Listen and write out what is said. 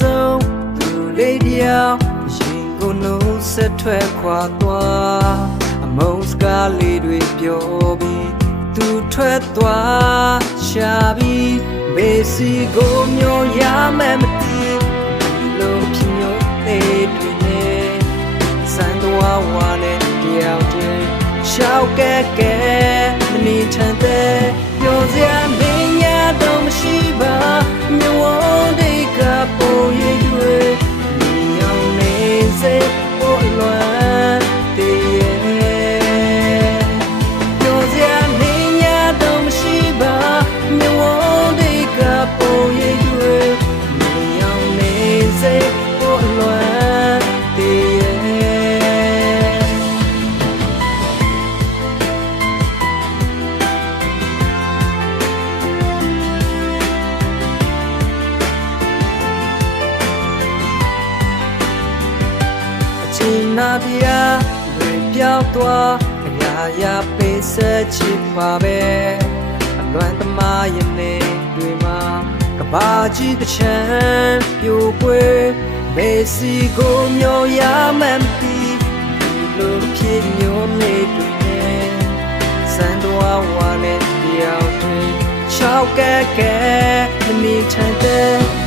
ဆုံးသူလေးတယောက်ရင်ကိုနှုတ်ဆက်ထွက်ခွာသွားအမုန်းစကားလေးတွေပြောပြီးသူထွက်သွားရှာပြီးမေစီကိုမျိုးရမယ်မသိလုံးဖြစ်မျိုးလေးတွေနဲ့စံတော်ဝါနဲ့တယောက်တည်းရှောက်ကဲကဲမနေချမ်းတဲ့ပြောစရာမင်းရတော့မရှိပါမြေဝန်းတွေကပေါ်ရည်တွေမြေအောင်နေစေပေါ်လွမ်းတည်ရဲ့ပြောစရာမင်းရတော့မရှိပါမြေဝန်းတွေကပေါ်ရည်တွေမြေအောင်နေစေပေါ်လွမ်းတည်ရဲ့နာပြာတွေပြောက်သွားအရာရာပေးဆက်ချစ်ပါပဲအလွမ်းသမားရဲ့နေတွေမှာကဘာကြီးတစ်ချမ်းပြိုကွေးမေစီကိုမျိုးရမှန်ပြီးဒီလိုဖြစ်မျိုးနေတွေနဲ့စံတော်ဝါနဲ့တယောက်တည်းချောက်ကဲကဲမနေချမ်းတဲ့